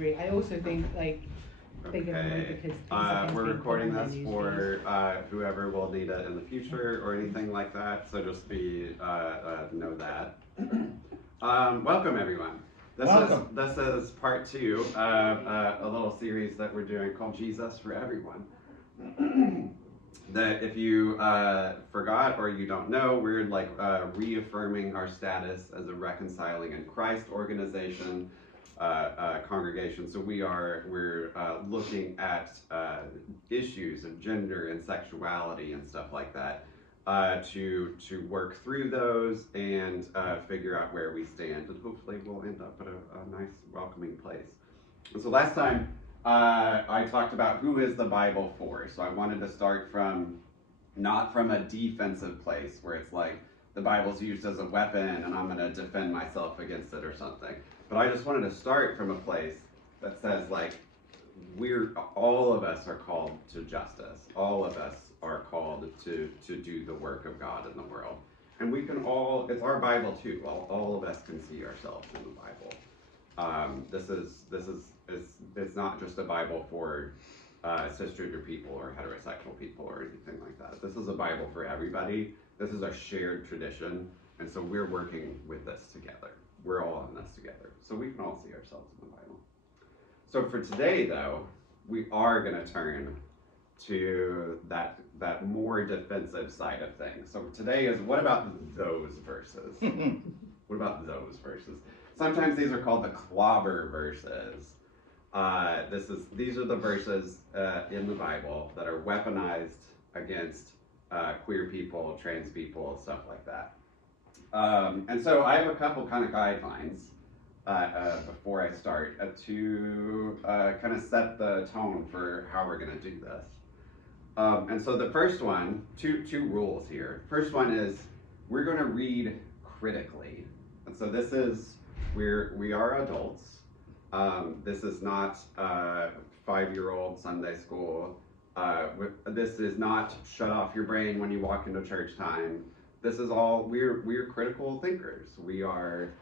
I also think bigger than me Okay. because things like this We're being recording done in this the news for whoever will need it in the future or anything like that. So just know that. Welcome everyone. Welcome. This is part 2 of a little series that we're doing called Jesus for Everyone. That if you forgot or you don't know, we're reaffirming our status as a Reconciling in Christ organization. Congregation. So we're looking at issues of gender and sexuality and stuff like that to work through those and figure out where we stand, and hopefully we'll end up at a nice welcoming place. And so last time I talked about who is the Bible for. So I wanted to start not from a defensive place where it's like the Bible's used as a weapon and I'm going to defend myself against it or something. But I just wanted to start from a place that says all of us are called to justice. All of us are called to do the work of God in the world. And we can it's our Bible too. All of us can see ourselves in the Bible. It's not just a Bible for cisgender people or heterosexual people or anything like that. This is a Bible for everybody. This is a shared tradition, and so we're working with this together. We're all in this together, so we can all see ourselves in the Bible. So for today, though, we are going to turn to that more defensive side of things. So today is, what about those verses? What about those verses? Sometimes these are called the clobber verses. These are the verses in the Bible that are weaponized against queer people, trans people, stuff like that. And so I have a couple kind of guidelines before I start to kind of set the tone for how we're going to do this. And so the first one, two rules here. First one is we're going to read critically. And so this is, we are adults. This is not 5-year-old Sunday school. This is not shut off your brain when you walk into church time. This is all, we're critical thinkers. We are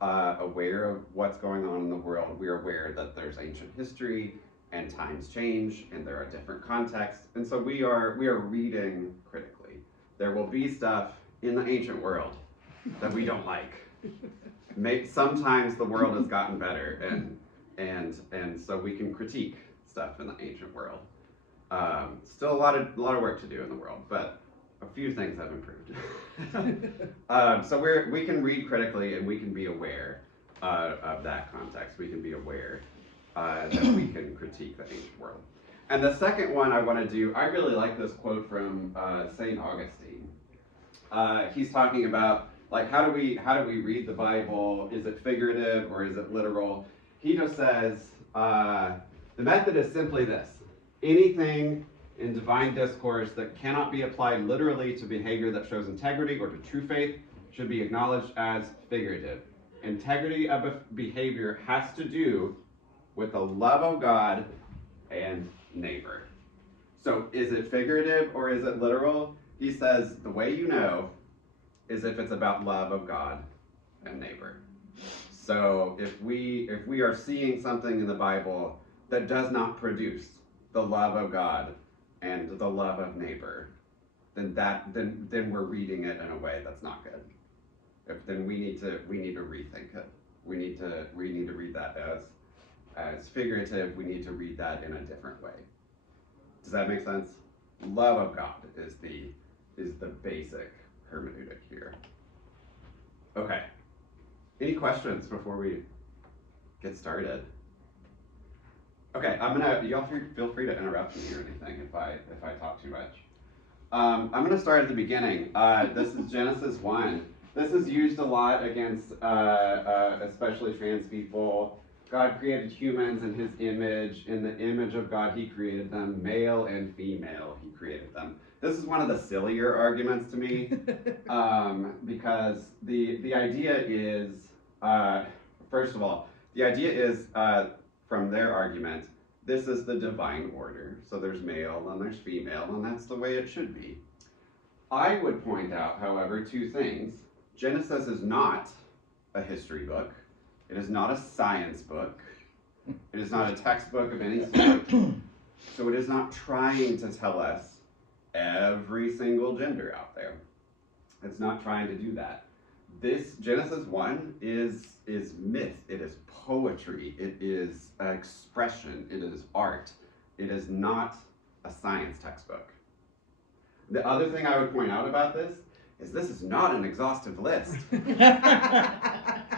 aware of what's going on in the world. We're aware that there's ancient history and times change and there are different contexts. And so we are reading critically. There will be stuff in the ancient world that we don't like. Sometimes the world has gotten better and so we can critique stuff in the ancient world. Still a lot of work to do in the world, but a few things have improved. So we can read critically and we can be aware of that context. We can be aware that we can critique the ancient world. And the second one I want to do, I really like this quote from St. Augustine. He's talking about how do we read the Bible? Is it figurative or is it literal? He just says the method is simply this: anything in divine discourse that cannot be applied literally to behavior that shows integrity or to true faith should be acknowledged as figurative. Integrity of a behavior has to do with the love of God and neighbor. So is it figurative or is it literal? He says the way you know is if it's about love of God and neighbor. So if we are seeing something in the Bible that does not produce the love of God and the love of neighbor, then we're reading it in a way that's not good. Then we need to rethink it. We need to read that as figurative. We need to read that in a different way. Does that make sense? Love of God is the basic hermeneutic here. Okay. Any questions before we get started? Okay, y'all feel free to interrupt me or anything if I talk too much. I'm gonna start at the beginning. This is Genesis 1. This is used a lot against especially trans people. God created humans in his image. In the image of God, he created them. Male and female, he created them. This is one of the sillier arguments to me because the idea is, first of all, the idea is from their argument, this is the divine order. So there's male and there's female, and that's the way it should be. I would point out, however, two things. Genesis is not a history book. It is not a science book. It is not a textbook of any sort. So it is not trying to tell us every single gender out there. It's not trying to do that. This Genesis 1 is myth. It is poetry. It is expression. It is art. It is not a science textbook. The other thing I would point out about this is not an exhaustive list.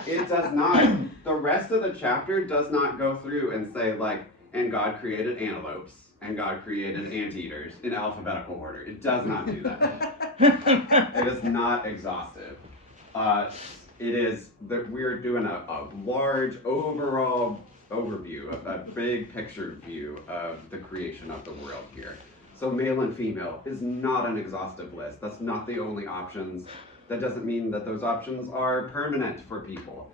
It does not. The rest of the chapter does not go through and say like, and God created antelopes, and God created anteaters in alphabetical order. It does not do that. It is not exhaustive. It is that we're doing a large overall overview, a big picture view of the creation of the world here. So male and female is not an exhaustive list. That's not the only options. That doesn't mean that those options are permanent for people.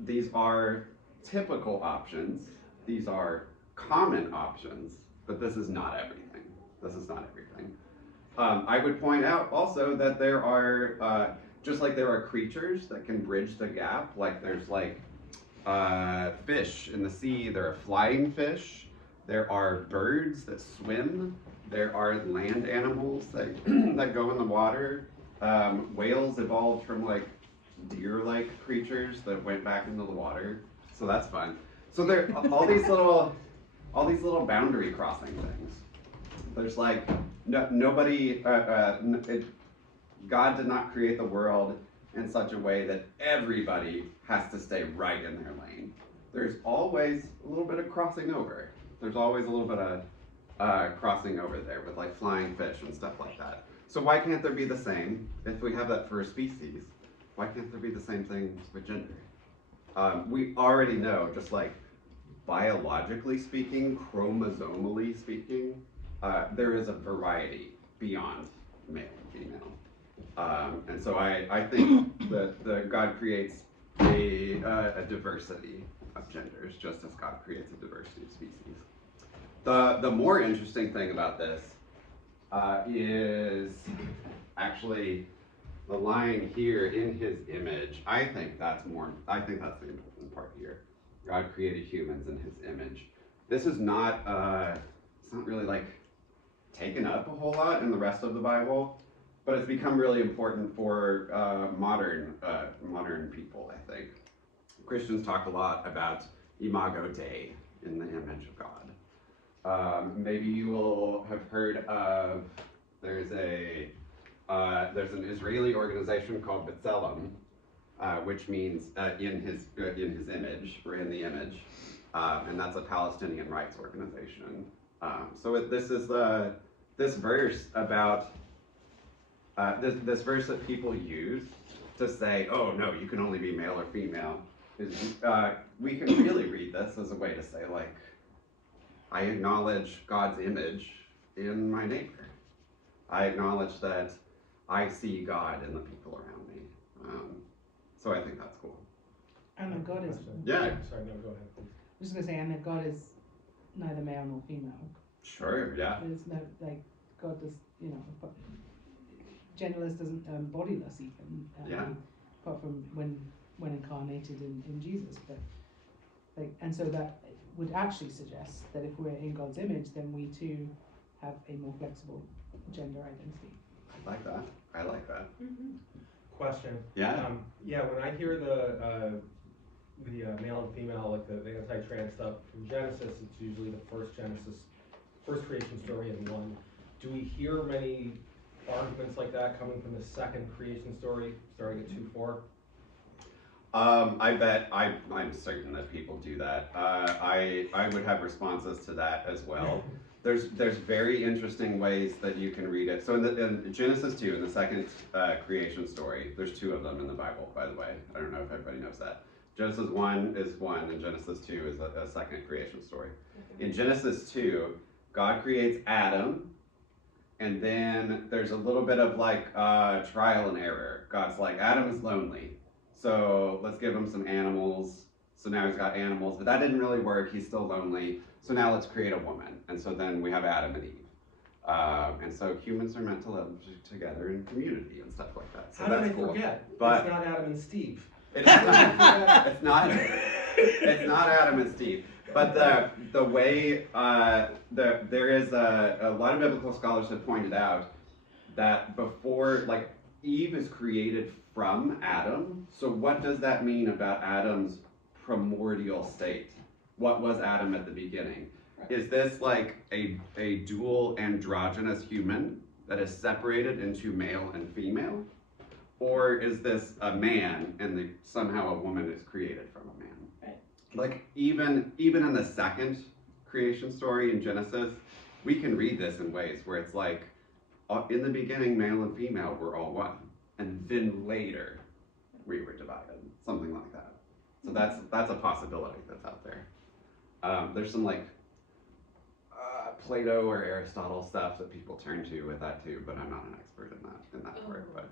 These are typical options. These are common options, but this is not everything. This is not everything. I would point out also that there are, just like there are creatures that can bridge the gap, like there's like fish in the sea, there are flying fish, there are birds that swim, there are land animals that, that go in the water. Whales evolved from like deer-like creatures that went back into the water, so that's fun. So there are all these little boundary crossing things. There's like nobody. God did not create the world in such a way that everybody has to stay right in their lane. There's always a little bit of crossing over. There's always a little bit of crossing over there with like flying fish and stuff like that. So why can't there be the same if we have that for a species? Why can't there be the same thing with gender? We already know, just like biologically speaking, chromosomally speaking, there is a variety beyond male and female. And so I think that God creates a diversity of genders, just as God creates a diversity of species. The more interesting thing about this is actually the line here, in his image. I think that's the important part here. God created humans in his image. This is not, it's not really like taken up a whole lot in the rest of the Bible, but it's become really important for modern people, I think. Christians talk a lot about Imago Dei, in the image of God. Maybe you will have heard of, there's an Israeli organization called B'Tselem, which means in his image, or in the image, and that's a Palestinian rights organization. This verse about this verse that people use to say, oh no, you can only be male or female, is we can really read this as a way to say, like, I acknowledge God's image in my neighbor. I acknowledge that I see God in the people around me. So I think that's cool. And that God is. Yeah. Sorry, no, go ahead, please. I was just gonna say, and that God is neither male nor female. Sure, yeah. There's no, like, God does, you know, genderless doesn't, bodiless even. Yeah. Apart from when incarnated in Jesus, but like, and so that would actually suggest that if we're in God's image, then we too have a more flexible gender identity. I like that. I like that. Mm-hmm. Question. Yeah. When I hear the male and female, like the anti-trans stuff from Genesis, it's usually the first creation story in one. Do we hear many arguments like that coming from the second creation story, starting at 2:4? I'm certain that people do that. I would have responses to that as well. There's very interesting ways that you can read it. So in Genesis 2, in the second creation story, there's two of them in the Bible, by the way. I don't know if everybody knows that. Genesis 1 is one, and Genesis 2 is a second creation story. In Genesis 2, God creates Adam, and then there's a little bit of like trial and error. God's like, Adam is lonely, so let's give him some animals. So now he's got animals, but that didn't really work. He's still lonely. So now let's create a woman. And so then we have Adam and Eve. And so humans are meant to live together in community and stuff like that. So How that's did I cool. forget? But it's not Adam and Steve. It's not Adam and Steve. But the way there is a lot of biblical scholars have pointed out that before, like, Eve is created from Adam. So what does that mean about Adam's primordial state? What was Adam at the beginning? Is this like a dual androgynous human that is separated into male and female? Or is this a man and somehow a woman is created from a man? Right. Like even in the second creation story in Genesis, we can read this in ways where it's like, in the beginning, male and female were all one, and then later we were divided, something like that. So that's a possibility that's out there. There's some like Plato or Aristotle stuff that people turn to with that too, but I'm not an expert in that work. But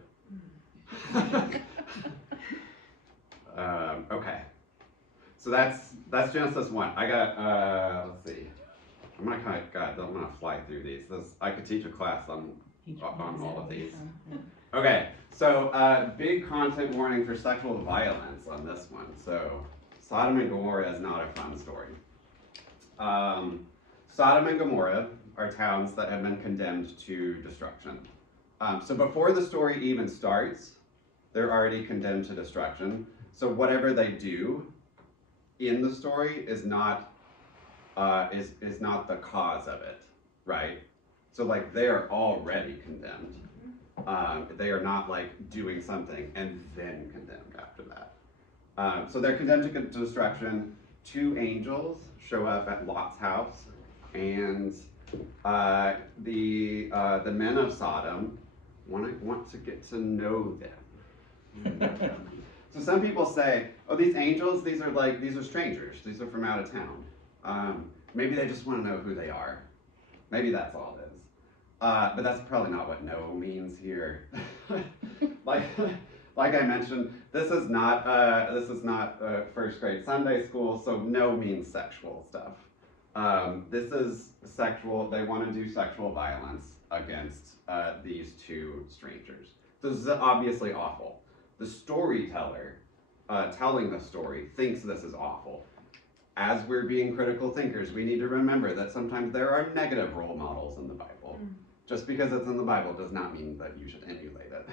okay, so that's Genesis 1. I got let's see. I'm gonna fly through these. I could teach a class on all of these. Okay, so big content warning for sexual violence on this one. So Sodom and Gomorrah is not a fun story. Sodom and Gomorrah are towns that have been condemned to destruction. So before the story even starts, they're already condemned to destruction. So whatever they do in the story is not the cause of it, right? So like they are already condemned. They are not like doing something and then condemned after that. So they're condemned to destruction. 2 angels show up at Lot's house, and the men of Sodom want to get to know them. So some people say, oh, these angels, these are strangers. These are from out of town. Maybe they just want to know who they are. Maybe that's all it is. But that's probably not what know means here. like I mentioned, this is not first grade Sunday school, so no means sexual stuff. This is sexual. They want to do sexual violence against these 2 strangers. This is obviously awful. The storyteller telling the story thinks this is awful. As we're being critical thinkers, we need to remember that sometimes there are negative role models in the Bible. Just because it's in the Bible does not mean that you should emulate it.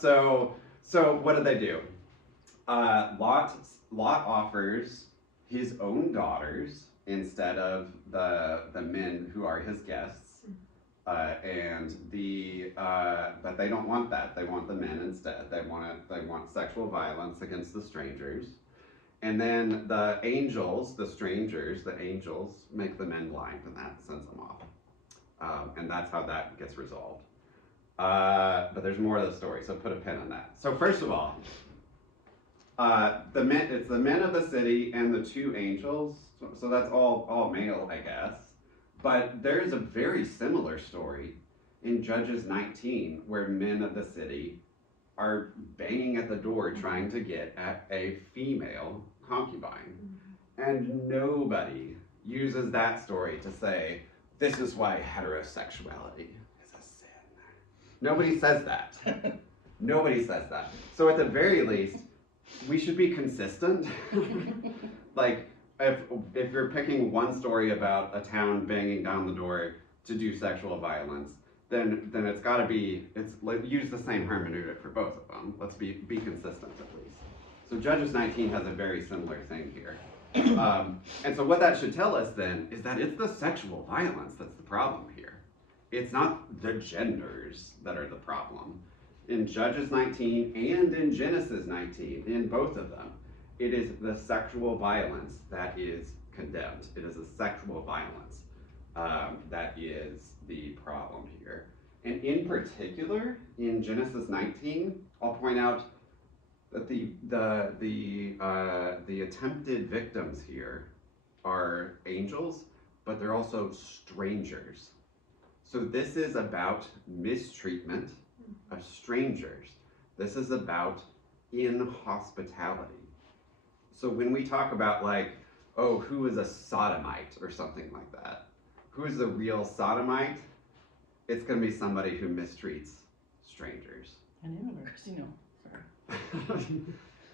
So what did they do? Lot offers his own daughters instead of the men who are his guests, but they don't want that. They want the men instead. They want sexual violence against the strangers. And then the angels, the strangers, the angels make the men blind, and that sends them off. And that's how that gets resolved. But there's more to the story, so put a pin on that. So first of all, it's the men of the city and the 2 angels. So that's all male, I guess. But there's a very similar story in Judges 19 where men of the city are banging at the door trying to get at a female concubine. And nobody uses that story to say, this is why heterosexuality is a sin. Nobody says that. Nobody says that. So at the very least, we should be consistent. Like, if you're picking one story about a town banging down the door to do sexual violence, then it's got to be, use the same hermeneutic for both of them. Let's be consistent at least. So Judges 19 has a very similar thing here. And so what that should tell us then is that it's the sexual violence that's the problem here. It's not the genders that are the problem. In Judges 19 and in Genesis 19, in both of them, it is the sexual violence that is condemned. It is the sexual violence that is the problem here. And in particular, in Genesis 19, I'll point out that the attempted victims here are angels, but they're also strangers. So this is about mistreatment of strangers. This is about inhospitality. So when we talk about like, oh, who is a sodomite or something like that, who is the real sodomite? It's going to be somebody who mistreats strangers. An immigrant, sorry.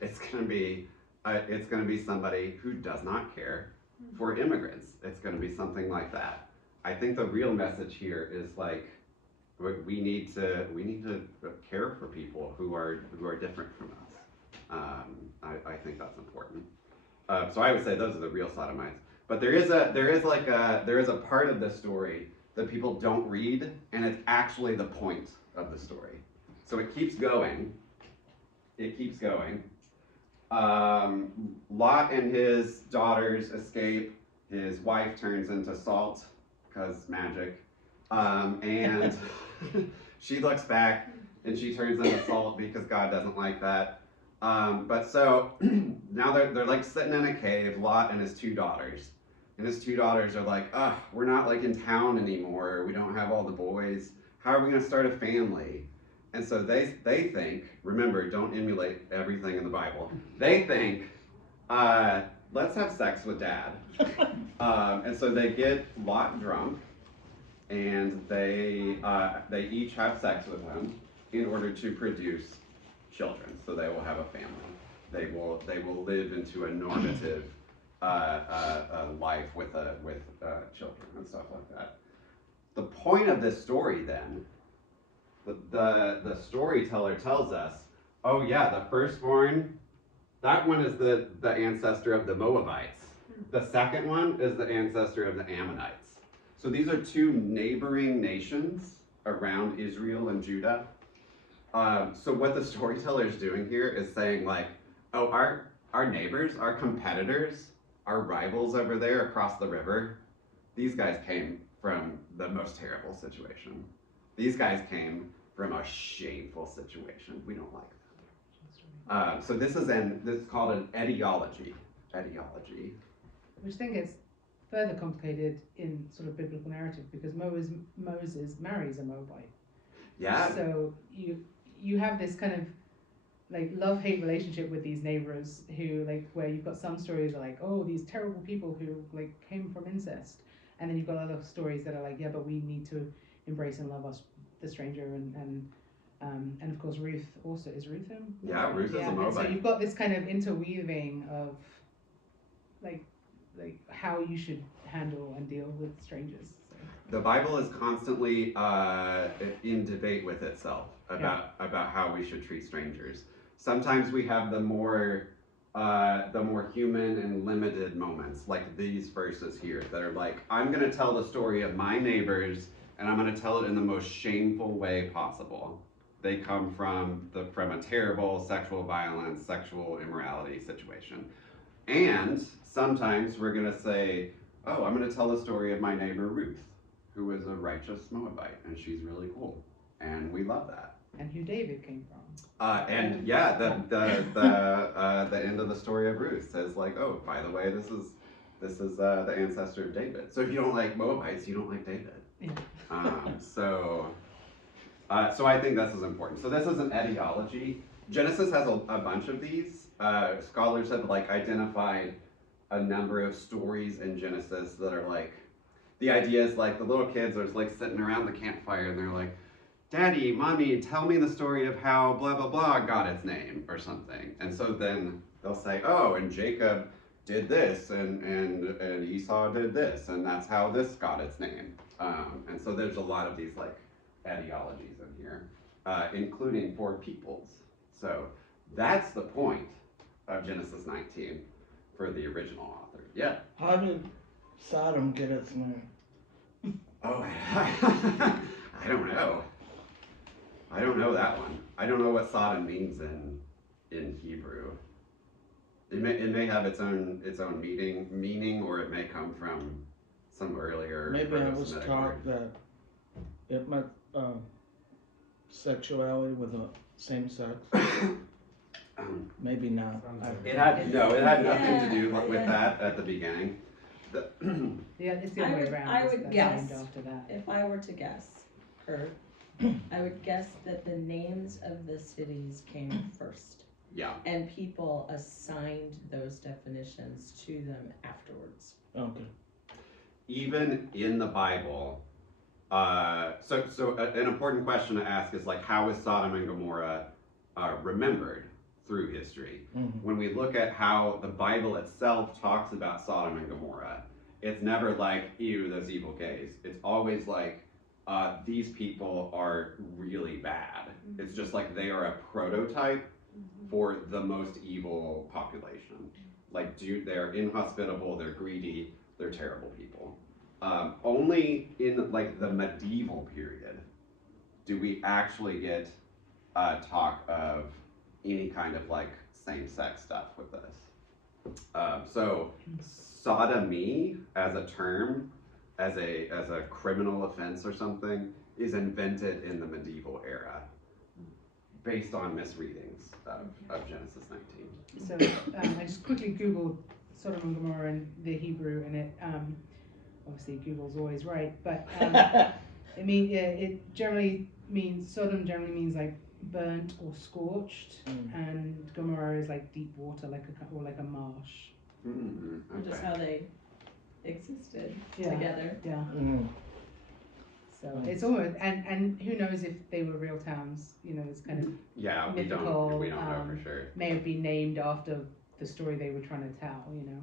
It's going to be it's going to be somebody who does not care for immigrants. It's going to be something like that. I think the real message here is like we need to care for people who are different from us. I think that's important. So I would say those are the real sodomites. But there is a part of the story that people don't read, and it's actually the point of the story. So it keeps going. It keeps going. Lot and his daughters escape. His wife turns into salt, because magic. And she looks back and she turns into salt because God doesn't like that. But so now they're like sitting in a cave, Lot and his two daughters. And his two daughters are like, we're not like in town anymore. We don't have all the boys. How are we going to start a family? And so they think, remember, don't emulate everything in the Bible. They think, let's have sex with dad. And so they get Lot drunk, and they each have sex with him in order to produce children. So they will have a family. They will live into a normative life with children and stuff like that. The point of this story then, the storyteller tells us, oh yeah, the firstborn, that one is the ancestor of the Moabites. The second one is the ancestor of the Ammonites. So these are two neighboring nations around Israel and Judah. So what the storyteller is doing here is saying like, oh, our neighbors, our competitors, our rivals over there across the river, these guys came from the most terrible situation. These guys came from a shameful situation. We don't like them. So this is called an etiology. Etiology. Which I think is further complicated in sort of biblical narrative because Moses marries a Moabite. Yeah. So you have this kind of like love-hate relationship with these neighbors who like where you've got some stories are like, oh, these terrible people who like came from incest, and then you've got other stories that are like, yeah, but we need to embrace and love the stranger, and of course Ruth also is Ruth him. Yeah, Ruth is a Moabite. So you've got this kind of interweaving of like how you should handle and deal with strangers. So. The Bible is constantly in debate with itself about how we should treat strangers. Sometimes we have the more human and limited moments, like these verses here, that are like, I'm going to tell the story of my neighbors, and I'm going to tell it in the most shameful way possible. They come from a terrible sexual violence, sexual immorality situation. And sometimes we're going to say, oh, I'm going to tell the story of my neighbor Ruth, who is a righteous Moabite, and she's really cool, and we love that. And who David came from. And yeah, the end of the story of Ruth says like, oh, by the way, this is the ancestor of David. So if you don't like Moabites, you don't like David. Yeah. So I think this is important. So this is an etiology. Genesis has a bunch of these. Scholars have like identified a number of stories in Genesis that are like, the idea is like the little kids are like sitting around the campfire and they're like, Daddy, Mommy, tell me the story of how blah, blah, blah got its name or something. And so then they'll say, oh, and Jacob did this and Esau did this, and that's how this got its name. And so there's a lot of these like etiologies in here, including for peoples. So that's the point of Genesis 19 for the original author. Yeah. How did Sodom get its name? Oh, I don't know. I don't know that one. I don't know what Sodom means in Hebrew. It may have its own meaning, or it may come from some earlier. Maybe I was Semitic taught word. that it meant sexuality with the same sex. Maybe not. It had nothing to do with that at the beginning. Yeah, it's the other way around. I It's would that's guess. named after that. If I were to guess, Kurt, I would guess that the names of the cities came first. Yeah. And people assigned those definitions to them afterwards. Okay. Even in the Bible, so an important question to ask is like, how is Sodom and Gomorrah remembered? through history. Mhm. When we look at how the Bible itself talks about Sodom and Gomorrah, it's never like, ew, those evil gays. It's always like, these people are really bad. It's just like they are a prototype for the most evil population. Like, they're inhospitable, they're greedy, they're terrible people. Only in like the medieval period do we actually get talk of any kind of like same-sex stuff with this. So sodomy as a term, as a criminal offense or something, is invented in the medieval era based on misreadings of Genesis 19. So I just quickly Googled Sodom and Gomorrah in the Hebrew, and it obviously Google's always right, but it generally means, Sodom generally means like burnt or scorched, and Gomorrah is like deep water, like a marsh. Which is how they existed Yeah. together. Yeah. Mm. So it's almost, and who knows if they were real towns? You know, it's kind of Yeah, mythical, we don't know for sure. may have been named after the story they were trying to tell. You know.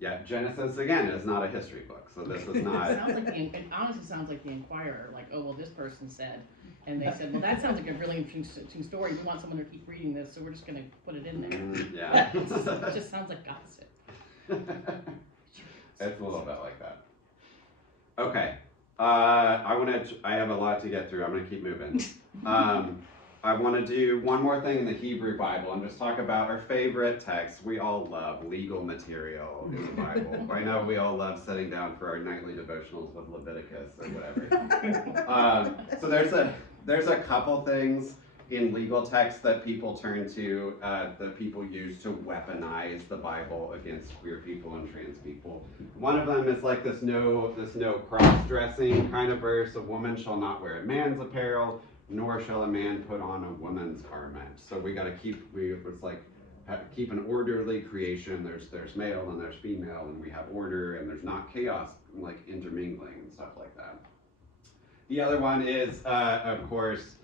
Yeah, Genesis again is not a history book, so this is not. It honestly sounds like the Inquirer, like, oh, well, this person said, and they said, well, that sounds like a really interesting story, we want someone to keep reading this, so we're just gonna put it in there. Yeah. It just sounds like gossip. It's a little bit like that. Okay. I have a lot to get through. I'm gonna keep moving. I want to do one more thing in the Hebrew Bible and just talk about our favorite text. We all love legal material in the Bible. I know we all love sitting down for our nightly devotionals with Leviticus or whatever. So there's a couple things in legal texts that people turn to, that people use to weaponize the Bible against queer people and trans people. One of them is like this no cross-dressing kind of verse. A woman shall not wear a man's apparel, nor shall a man put on a woman's garment. So we got to keep an orderly creation. There's male and there's female, and we have order, and there's not chaos like intermingling and stuff like that. The other one is, of course,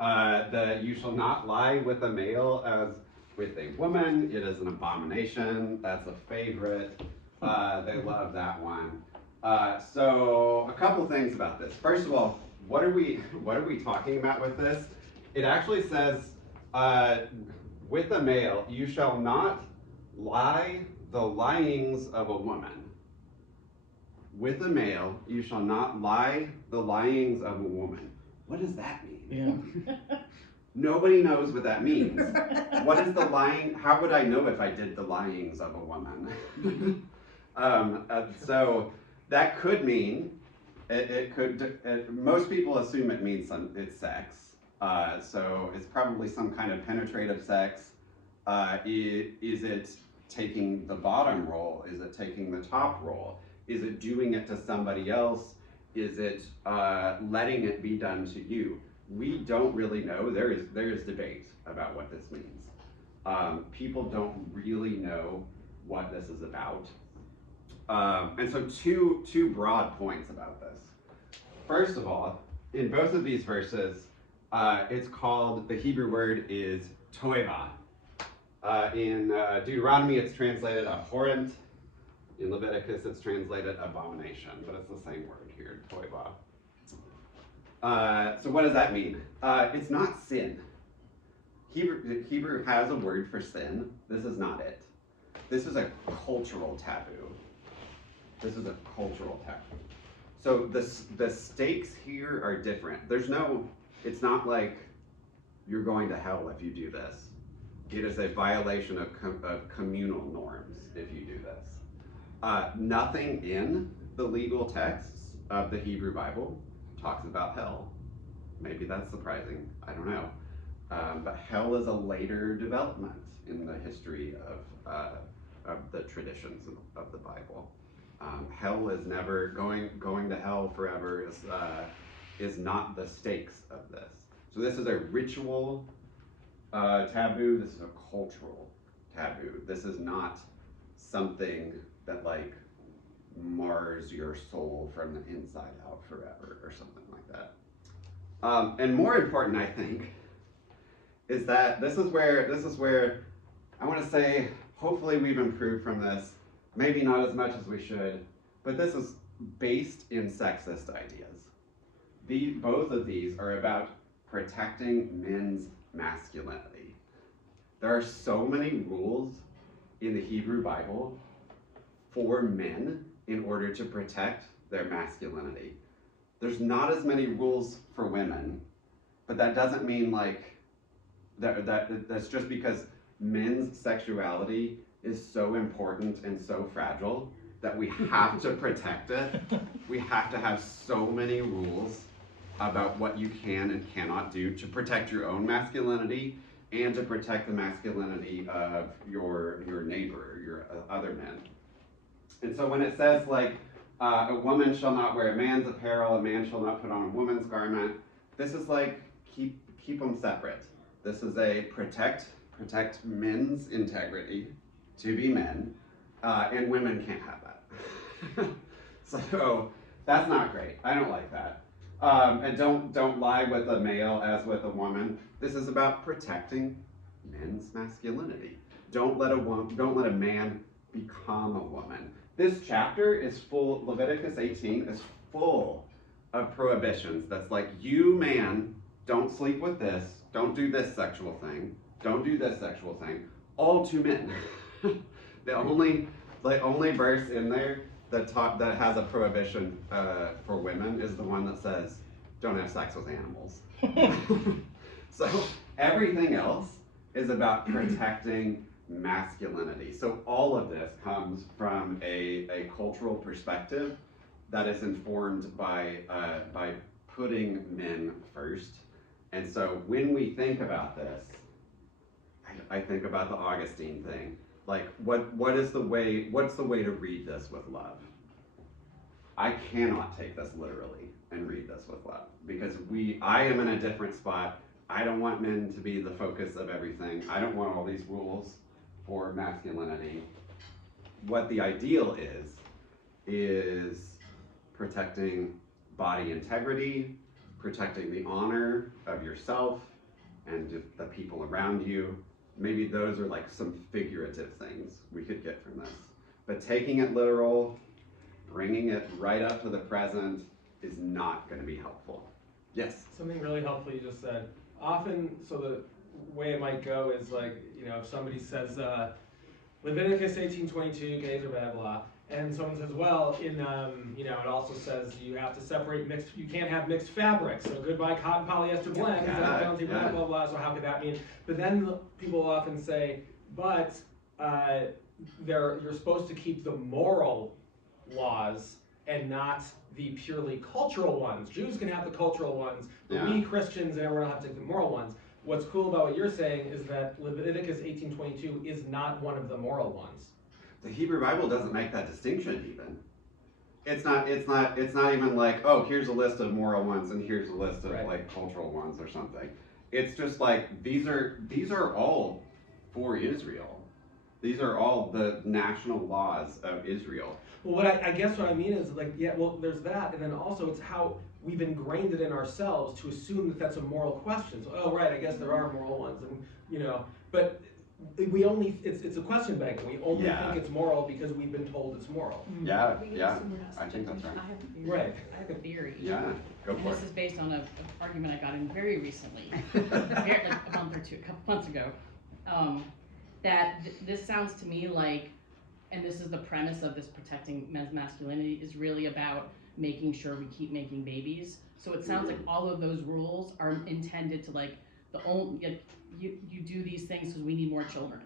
that you shall not lie with a male as with a woman. It is an abomination. That's a favorite. They love that one. So a couple things about this. First of all, what are we talking about with this? It actually says, with a male, you shall not lie the lyings of a woman. With a male, you shall not lie the lyings of a woman. What does that mean? Yeah. Nobody knows what that means. What is the lying? How would I know if I did the lyings of a woman? So that could mean, most people assume it means it's sex. So it's probably some kind of penetrative sex. Is it taking the bottom role? Is it taking the top role? Is it doing it to somebody else? Is it letting it be done to you? We don't really know. There is debate about what this means. People don't really know what this is about. And so two broad points about this. First of all, in both of these verses, it's called, the Hebrew word is toeva. In Deuteronomy, it's translated abhorrent. In Leviticus, it's translated abomination, but it's the same word here, toeva. So what does that mean? It's not sin. Hebrew has a word for sin. This is not it. This is a cultural taboo. This is a cultural taboo. So the stakes here are different. It's not like you're going to hell if you do this. It is a violation of communal norms if you do this. Nothing in the legal texts of the Hebrew Bible talks about hell. Maybe that's surprising, I don't know. But hell is a later development in the history of the traditions of the Bible. Hell is never going to hell forever is not the stakes of this. So this is a ritual taboo. This is a cultural taboo. This is not something that like mars your soul from the inside out forever or something like that. And more important, I think, is that this is where I want to say, hopefully we've improved from this. Maybe not as much as we should, but this is based in sexist ideas. Both of these are about protecting men's masculinity. There are so many rules in the Hebrew Bible for men in order to protect their masculinity. There's not as many rules for women, but that doesn't mean like that's just because men's sexuality is so important and so fragile that we have to protect it. We have to have so many rules about what you can and cannot do to protect your own masculinity and to protect the masculinity of your neighbor, your other men. And so when it says like, a woman shall not wear a man's apparel, a man shall not put on a woman's garment, this is like, keep them separate. This is a protect men's integrity to be men, and women can't have that. So that's not great. I don't like that. And don't lie with a male as with a woman. This is about protecting men's masculinity. Don't let a man become a woman. This chapter is full, Leviticus 18 is full of prohibitions. That's like, you man, don't sleep with this, don't do this sexual thing, don't do this sexual thing, all to men. The only verse in there that has a prohibition for women is the one that says, don't have sex with animals. So everything else is about protecting masculinity. So all of this comes from a cultural perspective that is informed by putting men first. And so when we think about this, I think about the Augustine thing. Like, what's the way to read this with love? I cannot take this literally and read this with love, because I am in a different spot. I don't want men to be the focus of everything. I don't want all these rules for masculinity. What the ideal is protecting body integrity, protecting the honor of yourself and the people around you. Maybe those are like some figurative things we could get from this. But taking it literal, bringing it right up to the present is not going to be helpful. Yes? Something really helpful you just said. Often, so the way it might go is like, if somebody says, Leviticus 18:22, gays are blah, blah, and someone says, well, in, it also says you have to separate you can't have mixed fabrics, so goodbye cotton polyester blend, penalty, blah, blah, blah, so how could that mean? But then people often say, but you're supposed to keep the moral laws and not the purely cultural ones. Jews can have the cultural ones, but we Christians and everyone have to take the moral ones. What's cool about what you're saying is that Leviticus 18:22 is not one of the moral ones. The Hebrew Bible doesn't make that distinction even. It's not even like, oh, here's a list of moral ones and here's a list of like cultural ones or something. It's just like, these are all for Israel. These are all the national laws of Israel. Well, I guess what I mean is like, there's that, and then also it's how we've ingrained it in ourselves to assume that that's a moral question. So, oh, right, I guess there are moral ones, and but we only, it's a question begging. We only think it's moral because we've been told it's moral. Yeah, I think that's right. I have a theory. Yeah, go And for this it. is based on an argument I got in very recently, like a month or two, a couple months ago. This sounds to me like, and this is the premise of this protecting men's masculinity, is really about making sure we keep making babies. So it sounds like all of those rules are intended to like, you do these things because we need more children.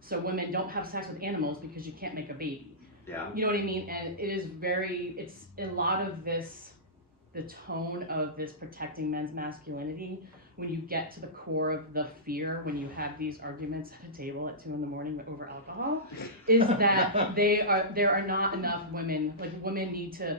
So women don't have sex with animals because you can't make a baby. Yeah. You know what I mean? And it's a lot of this, the tone of this protecting men's masculinity, when you get to the core of the fear, when you have these arguments at a table at 2 a.m. over alcohol, is that there are not enough women, like women need to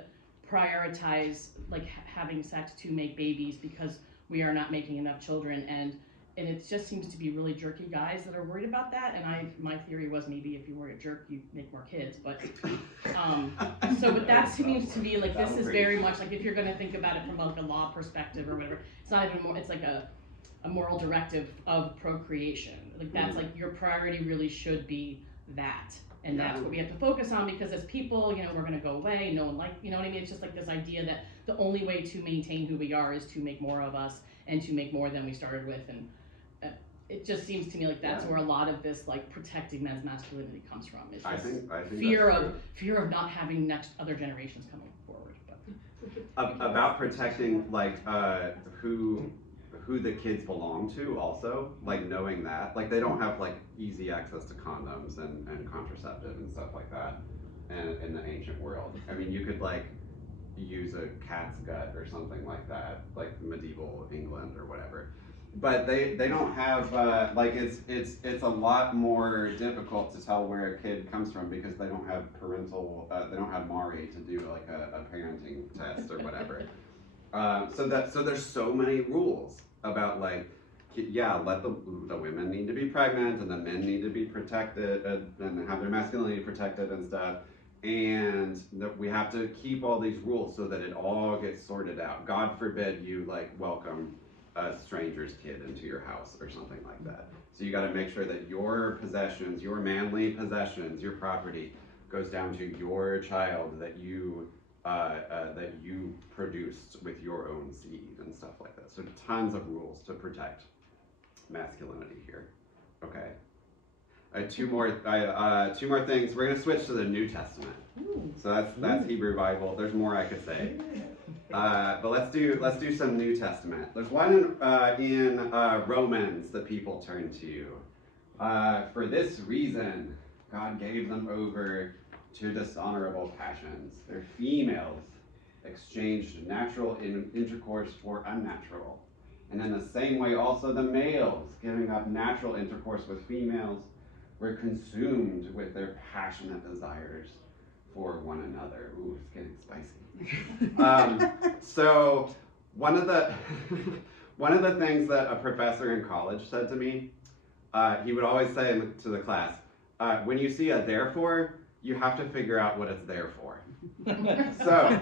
prioritize like having sex to make babies because we are not making enough children, and it just seems to be really jerky guys that are worried about that. And my theory was maybe if you were a jerk, you make more kids. But but that seems to be like, this is very much like, if you're going to think about it from like a law perspective or whatever, it's not even more. It's like a moral directive of procreation. Like that's like your priority really should be that. And that's what we have to focus on, because as people, you know, we're gonna go away, no one you know what I mean? It's just like this idea that the only way to maintain who we are is to make more of us and to make more than we started with. And it just seems to me like that's where a lot of this like protecting men's masculinity comes from. It's I just think fear that's of not having other generations coming forward. But about protecting like who the kids belong to also, like knowing that, like they don't have like easy access to condoms and contraceptive and stuff like that in the ancient world. I mean, you could like use a cat's gut or something like that, like medieval England or whatever. But they don't have like it's a lot more difficult to tell where a kid comes from because they don't have they don't have Mari to do like a parenting test or whatever. So there's so many rules about like, let the women need to be pregnant and the men need to be protected and have their masculinity protected and stuff. And that we have to keep all these rules so that it all gets sorted out. God forbid you like welcome a stranger's kid into your house or something like that. So you got to make sure that your possessions, your manly possessions, your property goes down to your child that you produced with your own seed and stuff like that. So tons of rules to protect masculinity here. Okay. Two more things. We're gonna switch to the New Testament. So that's Hebrew Bible. There's more I could say, but let's do some New Testament. There's one in Romans that people turn to. For this reason, God gave them over to dishonorable passions. Their females exchanged natural intercourse for unnatural. And in the same way, also the males, giving up natural intercourse with females, were consumed with their passionate desires for one another. Ooh, it's getting spicy. So one of the things that a professor in college said to me, he would always say to the class, when you see a therefore, you have to figure out what it's there for. So,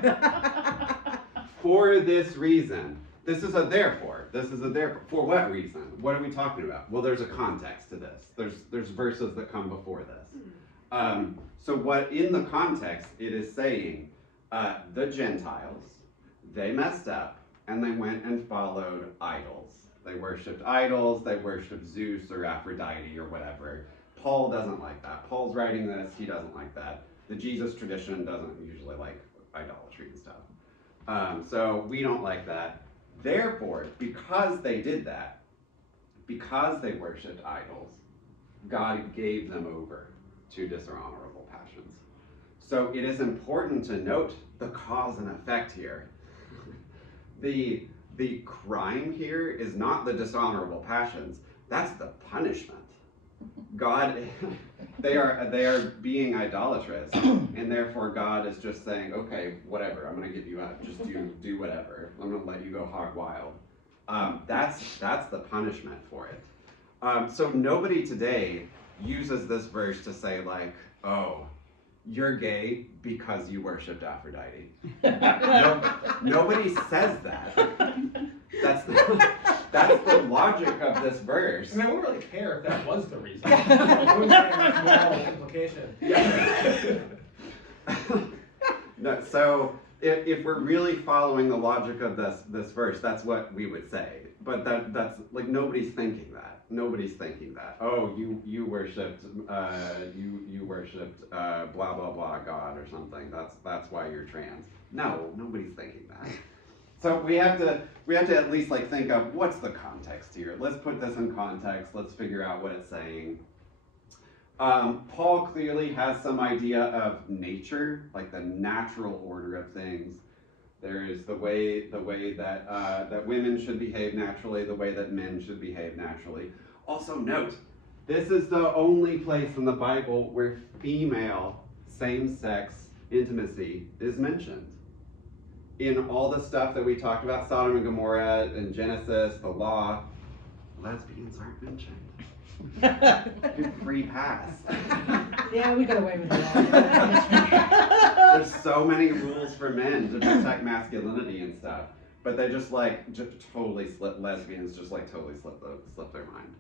for this reason, this is a therefore. This is a therefore. For what reason? What are we talking about? Well, there's a context to this. There's verses that come before this. So what in the context it is saying, the Gentiles, they messed up and they went and followed idols. They worshipped idols. They worshipped Zeus or Aphrodite or whatever. Paul doesn't like that. Paul's writing this, he doesn't like that. The Jesus tradition doesn't usually like idolatry and stuff. So we don't like that. Therefore, because they did that, because they worshipped idols, God gave them over to dishonorable passions. So it is important to note the cause and effect here. The crime here is not the dishonorable passions, that's the punishment. God, they are being idolatrous, and therefore God is just saying, okay, whatever, I'm gonna get you out, just do whatever. I'm gonna let you go hog wild. That's the punishment for it. So nobody today uses this verse to say like, oh, you're gay because you worshipped Aphrodite. Nobody says that. That's the logic of this verse. I mean, I wouldn't really care if that was the reason. I wouldn't say that's moral implication. Yeah. No, so if we're really following the logic of this verse, that's what we would say. But that's like nobody's thinking that. Nobody's thinking that. Oh, you worshipped you worshipped blah blah blah God or something. That's why you're trans. No, nobody's thinking that. So we have to at least like think of what's the context here. Let's put this in context. Let's figure out what it's saying. Paul clearly has some idea of nature, like the natural order of things. There is the way that women should behave naturally, the way that men should behave naturally. Also note, this is the only place in the Bible where female same-sex intimacy is mentioned. In all the stuff that we talked about, Sodom and Gomorrah and Genesis, the law, lesbians aren't mentioned. Good free pass. Yeah, we got away with that. There's so many rules for men to protect masculinity and stuff. but they just totally lesbians just totally slip their mind.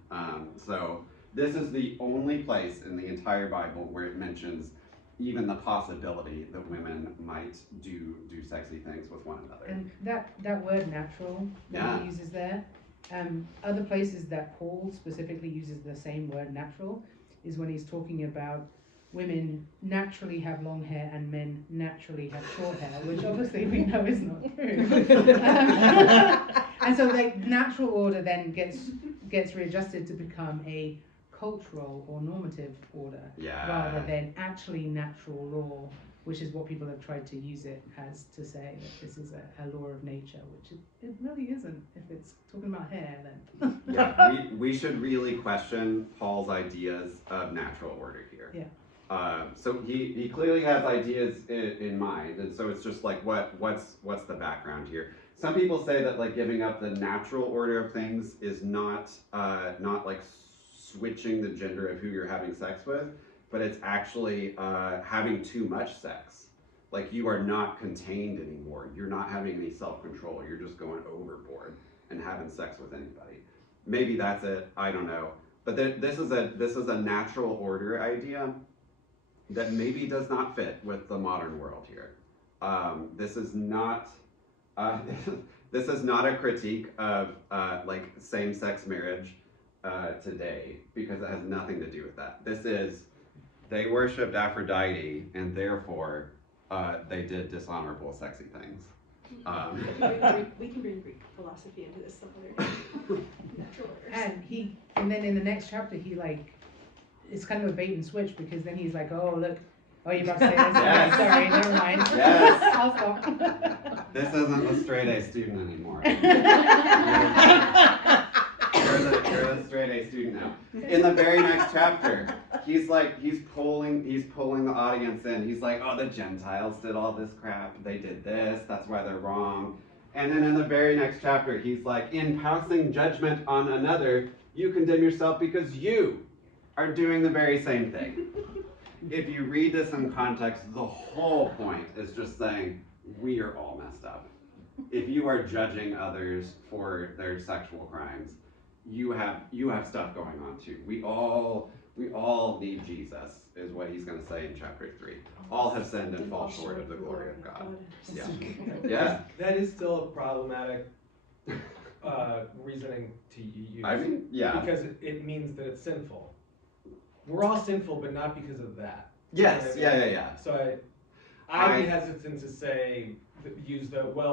So this is the only place in the entire Bible where it mentions even the possibility that women might do sexy things with one another. And that word natural that Yeah. he uses there, other places that Paul specifically uses the same word natural is when he's talking about women naturally have long hair and men naturally have short hair, which obviously we know is not true. And so natural order then gets readjusted to become a cultural or normative order Yeah. rather than actually natural law, which is what people have tried to use it as to say that this is a law of nature, which it really isn't. If it's talking about hair, then Yeah, we should really question Paul's ideas of natural order here. Yeah. So he clearly has ideas in mind, and so it's just what's the background here? Some people say that giving up the natural order of things is not switching the gender of who you're having sex with, but it's actually having too much sex. You are not contained anymore. You're not having any self-control. You're just going overboard and having sex with anybody. Maybe that's it. I don't know. But this is a natural order idea that maybe does not fit with the modern world here. This is not this is not a critique of same-sex marriage today, because it has nothing to do with that. This is, they worshipped Aphrodite and therefore they did dishonorable sexy things. We can bring Greek philosophy into this some other day. Natural orders. and then in the next chapter it's kind of a bait and switch, because then he's like, oh look, oh you're about to say this? Yes. Sorry, never mind. Yes. I'll stop. This isn't the straight A student anymore. You're the straight A student now. In the very next chapter, he's pulling the audience in. He's like, oh, the Gentiles did all this crap. They did this. That's why they're wrong. And then in the very next chapter, he's like, in passing judgment on another, you condemn yourself because you are doing the very same thing. If you read this in context, the whole point is just saying, we are all messed up. If you are judging others for their sexual crimes, you have stuff going on too. We all need Jesus, is what he's going to say in chapter 3. All have sinned and fall short of the glory of God. Yeah. Yeah. That is still a problematic reasoning to use. I mean, yeah. Because it means that it's sinful. We're all sinful, but not because of that. Yes. Yeah. So I'd be hesitant to use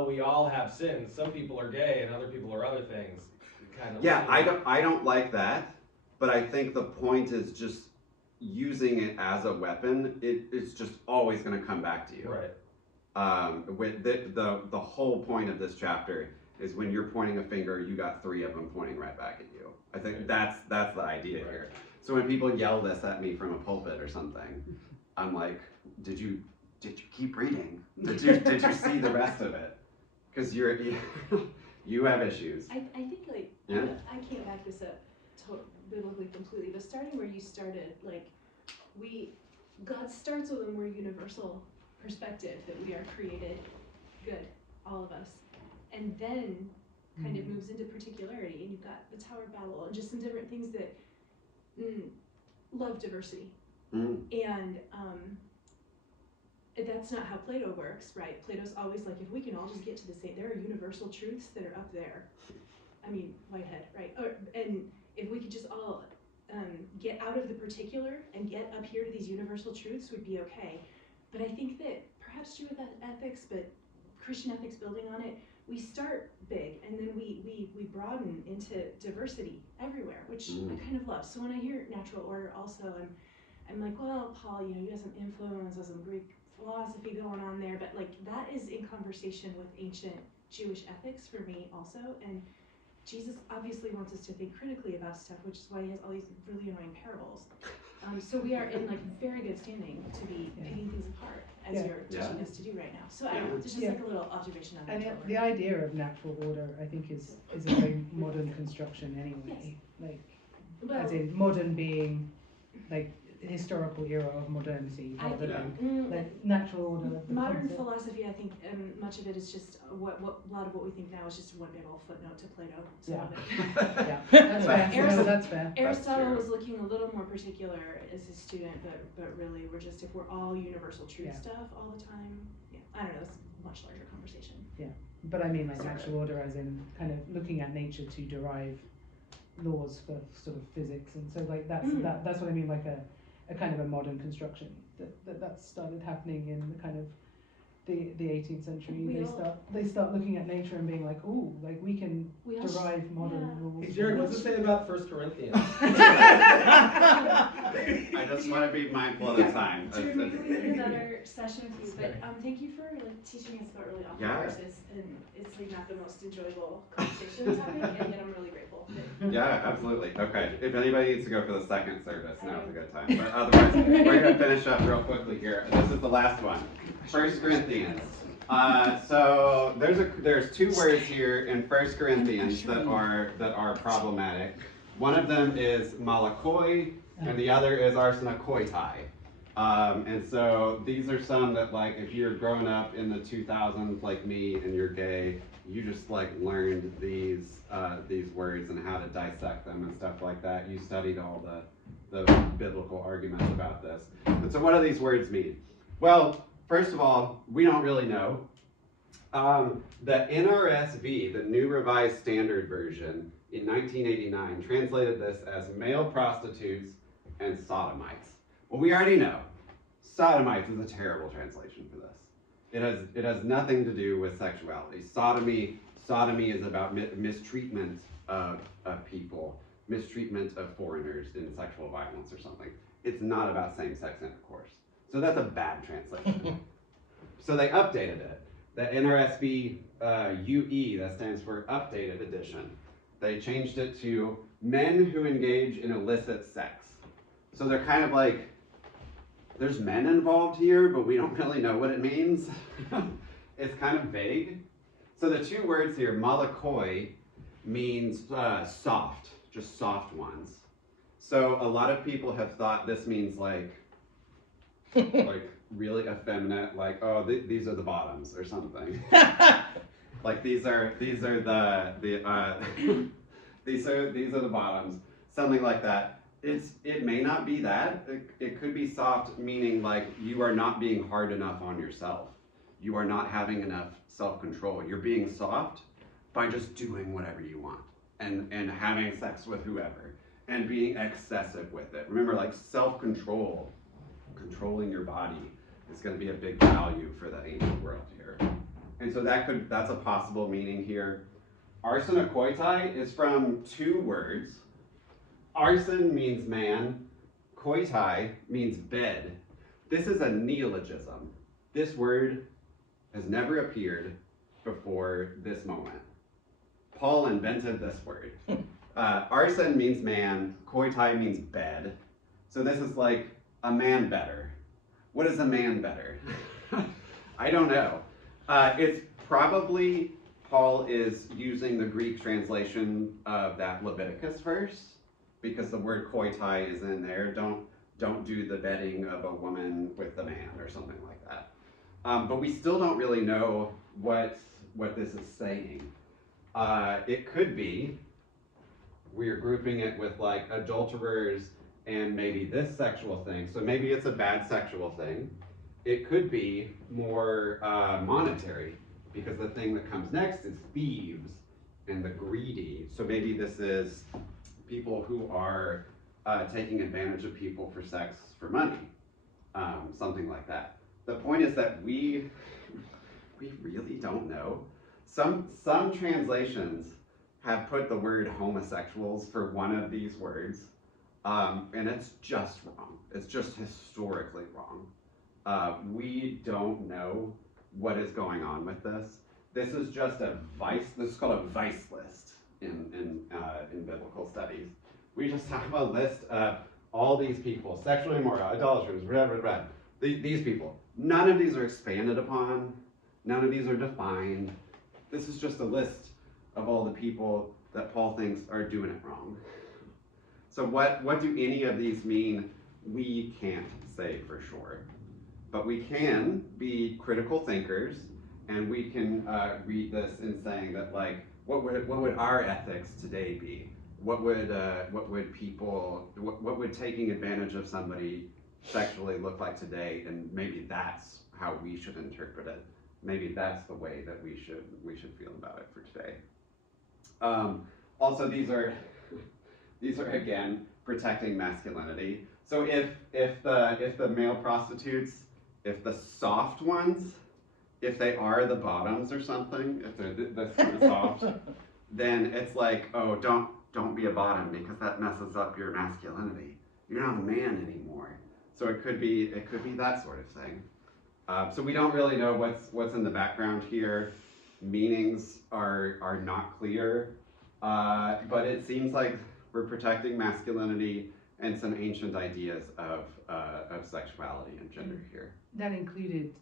we all have sins. Some people are gay and other people are other things. Kind of. Yeah, I don't like that, but I think the point is just using it as a weapon. It's just always going to come back to you. Right. With the whole point of this chapter is when you're pointing a finger, you got 3 of them pointing right back at you. I think that's the idea here. So when people yell this at me from a pulpit or something, I'm like, did you keep reading? Did you see the rest of it? Because you have issues. I think Yeah. I can't back this up biblically completely, but starting where you started, God starts with a more universal perspective that we are created good, all of us, and then kind of moves into particularity, and you've got the Tower of Babel and just some different things that love diversity. And that's not how Plato works, right? Plato's always like, if we can all just get to the same, there are universal truths that are up there. I mean, Whitehead, right? And if we could just all get out of the particular and get up here to these universal truths, we'd be okay. But I think that perhaps true with ethics, but Christian ethics building on it, we start big and then we broaden into diversity everywhere, which I kind of love. So when I hear natural order also, I'm like, well, Paul, you have some influence of some Greek philosophy going on there, but that is in conversation with ancient Jewish ethics for me also. And Jesus obviously wants us to think critically about stuff, which is why he has all these really annoying parables. So we are in very good standing to be picking things apart, as you're teaching us to do right now. So I don't know, it's just a little observation on And natural the order. idea of natural order, I think, is a very modern construction anyway. Well, As in modern being historical era of modernity I rather think, than like natural order. The modern concept. philosophy, I think, much of it is just what a lot of what we think now is just one big old footnote to Plato. Some Yeah. of it. Yeah, that's fair. Aristotle- No, that's fair. Aristotle true. was looking a little more particular as his student, but really we're just, if we're all universal truth Yeah. stuff all the time, yeah, I don't know, it's a much larger conversation. But I mean like Sorry. natural order as in kind of looking at nature to derive laws for sort of physics, and so like that's Mm. that's what I mean, like a kind of a modern construction that started happening in the kind of the 18th century. We They start looking at nature and being like, oh, like we can We all derive modern yeah. rules. Hey Jared, what's it say about 1 Corinthians? I just want to be mindful of the time. Jared, maybe we have another session with you, but thank you for like teaching us about early Yeah. courses, and it's like not the most enjoyable conversation topic, and yet I'm really grateful. that- Yeah, absolutely. Okay, if anybody needs to go for the second service, now's a good time. But otherwise, we're gonna finish up real quickly here. This is the last one. 1 Corinthians. So there's two words here in 1 Corinthians that are problematic. One of them is malakoi, and the other is arsenokoitai. And so these are some that, like, if you're growing up in the 2000s like me and you're gay, you just like learned these words and how to dissect them and stuff like that. You studied all the biblical arguments about this. And so what do these words mean? Well, first of all, we don't really know. The NRSV, the New Revised Standard Version, in 1989, translated this as male prostitutes and sodomites. Well, we already know. Sodomites is a terrible translation for this. It has nothing to do with sexuality. Sodomy is about mistreatment of people, mistreatment of foreigners in sexual violence or something. It's not about same-sex intercourse. So that's a bad translation. So they updated it. The NRSV UE, that stands for Updated Edition, they changed it to men who engage in illicit sex. So they're kind of like, there's men involved here, but we don't really know what it means. It's kind of vague. So the two words here, malakoi, means soft, just soft ones. So a lot of people have thought this means like really effeminate, like, oh, these are the bottoms or something. Like these are the these are the bottoms, something like that. It may not be that. It could be soft, meaning like you are not being hard enough on yourself. You are not having enough self-control. You're being soft by just doing whatever you want and having sex with whoever and being excessive with it. Remember, like self-control, controlling your body is going to be a big value for the ancient world here. And so that's a possible meaning here. Arsenokoitai is from two words. Arsen means man, koitai means bed. This is a neologism. This word has never appeared before this moment. Paul invented this word. Arsen means man, koitai means bed. So this is like a man better. What is a man better? I don't know. It's probably Paul is using the Greek translation of that Leviticus verse, because the word koitai is in there. Don't do the bedding of a woman with a man or something like that. But we still don't really know what this is saying. It could be we're grouping it with like adulterers and maybe this sexual thing. So maybe it's a bad sexual thing. It could be more monetary, because the thing that comes next is thieves and the greedy. So maybe this is people who are taking advantage of people for sex for money, something like that. The point is that we really don't know. Some translations have put the word homosexuals for one of these words, and it's just wrong. It's just historically wrong. We don't know what is going on with this. This is just a vice. This is called a vice list in biblical studies. We just have a list of all these people: sexually immoral, idolaters, blah. These people. None of these are expanded upon. None of these are defined. This is just a list of all the people that Paul thinks are doing it wrong. So what do any of these mean we can't say for sure. But we can be critical thinkers, and we can read this in saying that, like, what would our ethics today be? What would taking advantage of somebody sexually look like today? And maybe that's how we should interpret it. Maybe that's the way that we should feel about it for today. Also, these are again protecting masculinity. So if the male prostitutes, if the soft ones, if they are the bottoms or something, if they're the sort of soft, then it's like, oh, don't be a bottom because that messes up your masculinity. You're not a man anymore. So it could be that sort of thing. So we don't really know what's in the background here. Meanings are not clear, but it seems like we're protecting masculinity and some ancient ideas of sexuality and gender here. That included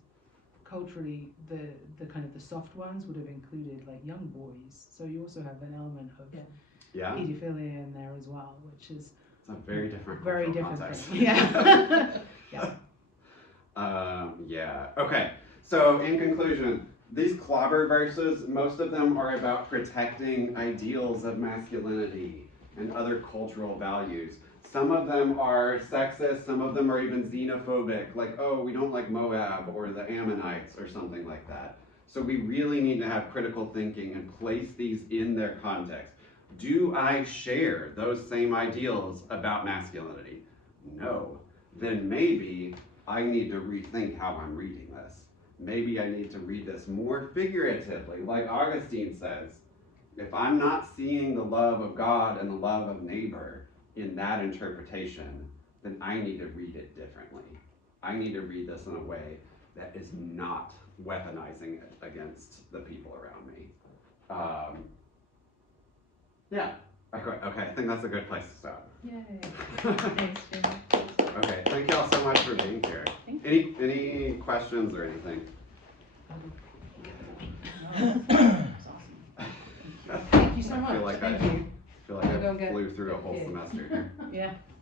culturally the kind of the soft ones would have included like young boys. So you also have an element of Yeah, pedophilia in there as well, which is it's a very different very cultural different context. thing. Yeah. Yeah. Yeah. Okay. So in conclusion, these clobber verses, most of them are about protecting ideals of masculinity and other cultural values. Some of them are sexist, some of them are even xenophobic, like, oh, we don't like Moab or the Ammonites or something like that. So we really need to have critical thinking and place these in their context. Do I share those same ideals about masculinity? No. Then maybe I need to rethink how I'm reading this. Maybe I need to read this more figuratively, like Augustine says. If I'm not seeing the love of God and the love of neighbor in that interpretation, then I need to read it differently. I need to read this in a way that is not weaponizing it against the people around me. Yeah. Okay, I think that's a good place to stop. Yay. Thanks, Jamie. Okay, thank y'all so much for being here. Thank Any questions or anything? That's awesome. Thank you so I much. feel like Thank I you. feel like We'll go I get flew through a whole kids. semester here. Yeah.